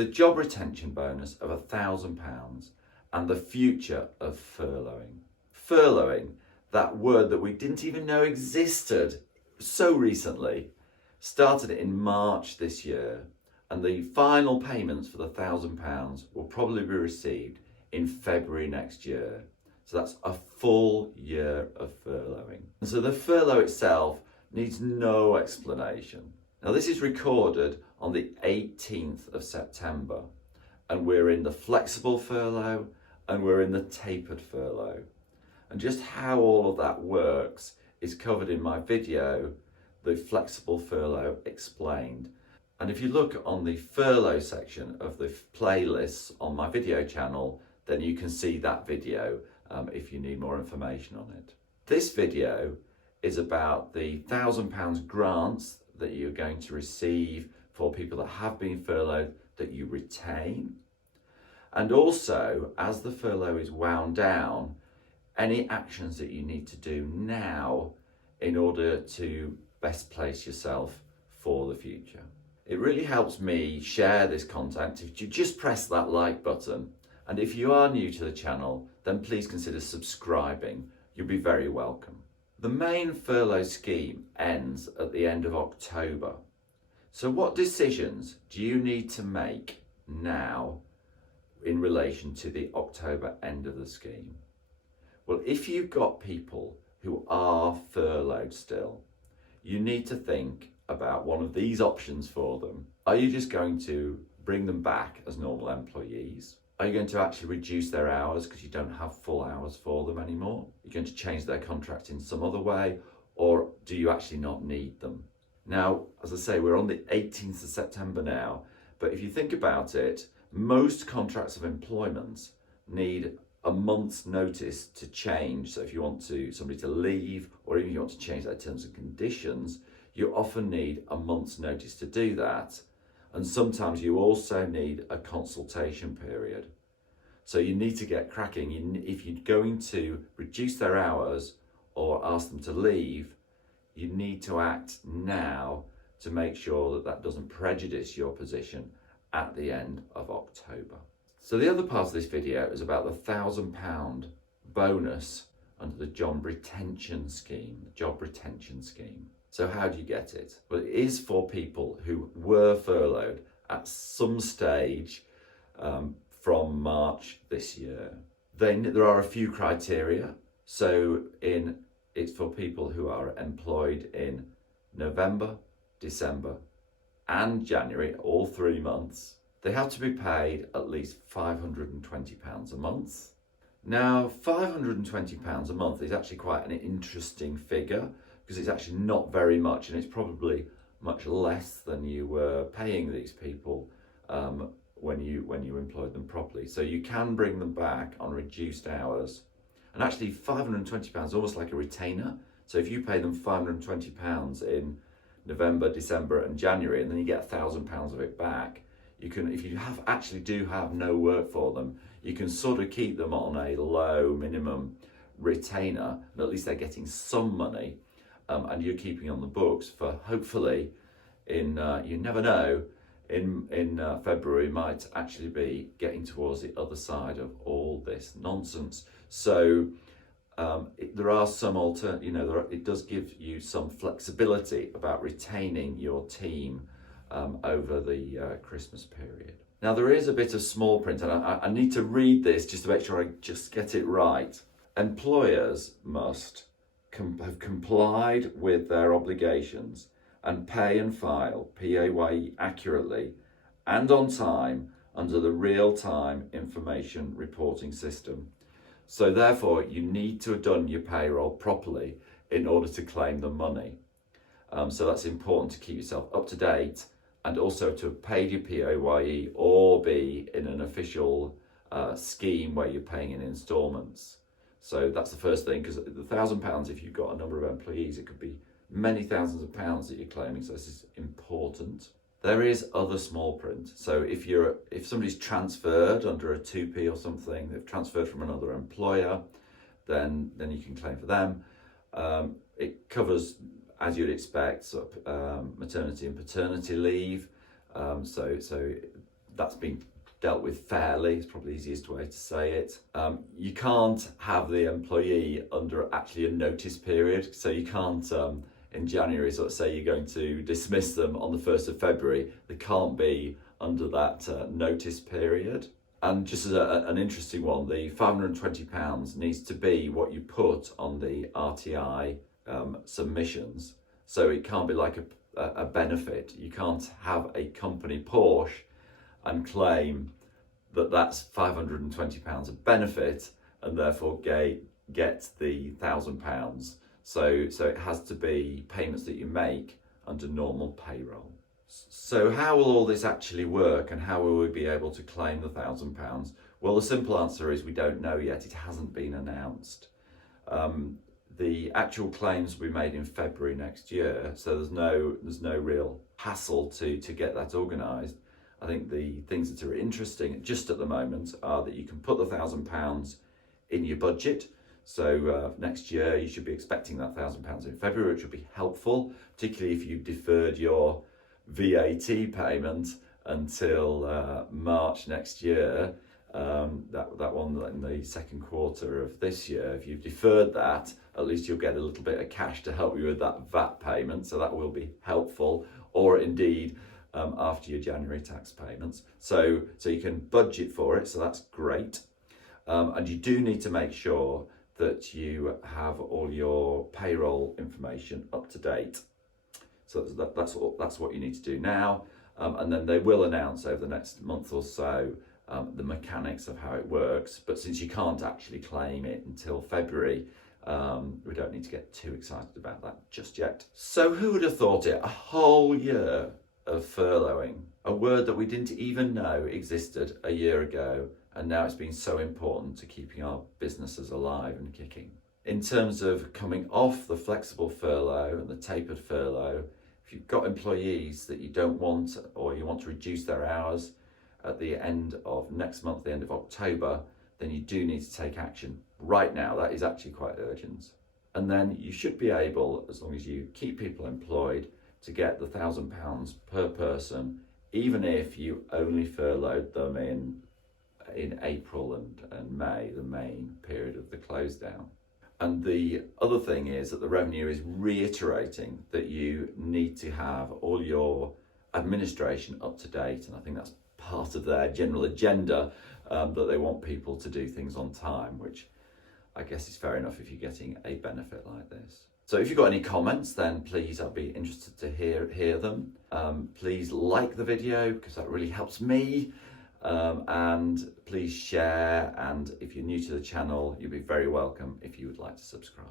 the job retention bonus of £1,000 and the future of furloughing. Furloughing, that word that we didn't even know existed so recently, started in March this year, and the final payments for the £1,000 will probably be received in February next year. So that's a full year of furloughing. And so the furlough itself needs no explanation. Now this is recorded on the 18th of September, and we're in the flexible furlough and we're in the tapered furlough. And just how all of that works is covered in my video, The Flexible Furlough Explained. And if you look on the furlough section of the playlists on my video channel, then you can see that video if you need more information on it. This video is about the £1,000 grants that you're going to receive for people that have been furloughed that you retain. And also, as the furlough is wound down, any actions that you need to do now in order to best place yourself for the future. It really helps me share this content if you just press that like button. And if you are new to the channel, then please consider subscribing. You'll be very welcome. The main furlough scheme ends at the end of October. So what decisions do you need to make now in relation to the October end of the scheme? Well, if you've got people who are furloughed still, you need to think about one of these options for them. Are you just going to bring them back as normal employees? Are you going to actually reduce their hours because you don't have full hours for them anymore? You're going to change their contract in some other way, or do you actually not need them? Now, as I say, we're on the 18th of September now, but if you think about it, most contracts of employment need a month's notice to change. So if you want somebody to leave, or even if you want to change their terms and conditions, you often need a month's notice to do that. And sometimes you also need a consultation period. So you need to get cracking. If you're going to reduce their hours or ask them to leave, you need to act now to make sure that that doesn't prejudice your position at the end of October. So the other part of this video is about the £1,000 bonus under the job retention scheme, So how do you get it? Well, it is for people who were furloughed at some stage from March this year. Then there are a few criteria. So it's for people who are employed in November, December and January, all 3 months. They have to be paid at least £520 a month. Now, £520 a month is actually quite an interesting figure, because it's actually not very much, and it's probably much less than you were paying these people when you employed them properly. So you can bring them back on reduced hours. And actually £520 is almost like a retainer. So if you pay them £520 in November, December and January, and then you get £1,000 of it back, you can, if you do have no work for them, you can sort of keep them on a low minimum retainer, and at least they're getting some money. And you're keeping on the books for hopefully you never know, in February might actually be getting towards the other side of all this nonsense. So there are some it does give you some flexibility about retaining your team over the Christmas period. Now there is a bit of small print, and I need to read this just to make sure I just get it right. Employers must have complied with their obligations and pay and file PAYE accurately and on time under the real-time information reporting system. So therefore, you need to have done your payroll properly in order to claim the money. So that's important to keep yourself up to date, and also to have paid your PAYE or be in an official scheme where you're paying in instalments. So that's the first thing, because the £1,000, if you've got a number of employees, it could be many thousands of pounds that you're claiming. So this is important. There is other small print. So if somebody's transferred under a 2P or something, they've transferred from another employer, then you can claim for them. It covers, as you'd expect, maternity and paternity leave. So That's been dealt with fairly, it's probably the easiest way to say it. You can't have the employee under actually a notice period, so you can't in January sort of say you're going to dismiss them on the 1st of February. They can't be under that notice period. And just as an interesting one, the £520 needs to be what you put on the RTI submissions. So it can't be like a benefit. You can't have a company Porsche and claim that that's £520 of benefit and therefore get the £1,000. So it has to be payments that you make under normal payroll. So how will all this actually work, and how will we be able to claim the £1,000? Well, the simple answer is we don't know yet. It hasn't been announced. The actual claims will be made in February next year, so there's no real hassle to get that organised. I think the things that are interesting just at the moment are that you can put the £1,000 in your budget. So next year you should be expecting that £1,000 in February, which will be helpful, particularly if you deferred your VAT payment until March next year. That one in the second quarter of this year, if you've deferred that, at least you'll get a little bit of cash to help you with that VAT payment, so that will be helpful, or indeed after your January tax payments. So you can budget for it, so that's great. And you do need to make sure that you have all your payroll information up to date. So that's what you need to do now. And then they will announce over the next month or so the mechanics of how it works. But since you can't actually claim it until February, we don't need to get too excited about that just yet. So who would have thought it? A whole year of furloughing, a word that we didn't even know existed a year ago, and now it's been so important to keeping our businesses alive and kicking. In terms of coming off the flexible furlough and the tapered furlough, if you've got employees that you don't want, or you want to reduce their hours at the end of next month, the end of October, then you do need to take action right now. That is actually quite urgent. And then you should be able, as long as you keep people employed, to get the £1,000 per person, even if you only furloughed them in April and May, the main period of the close down. And the other thing is that the revenue is reiterating that you need to have all your administration up to date, and I think that's part of their general agenda, that they want people to do things on time, which I guess is fair enough if you're getting a benefit like this. So if you've got any comments, then please, I'd be interested to hear them. Please like the video because that really helps me. And please share, and if you're new to the channel, you'll be very welcome if you would like to subscribe.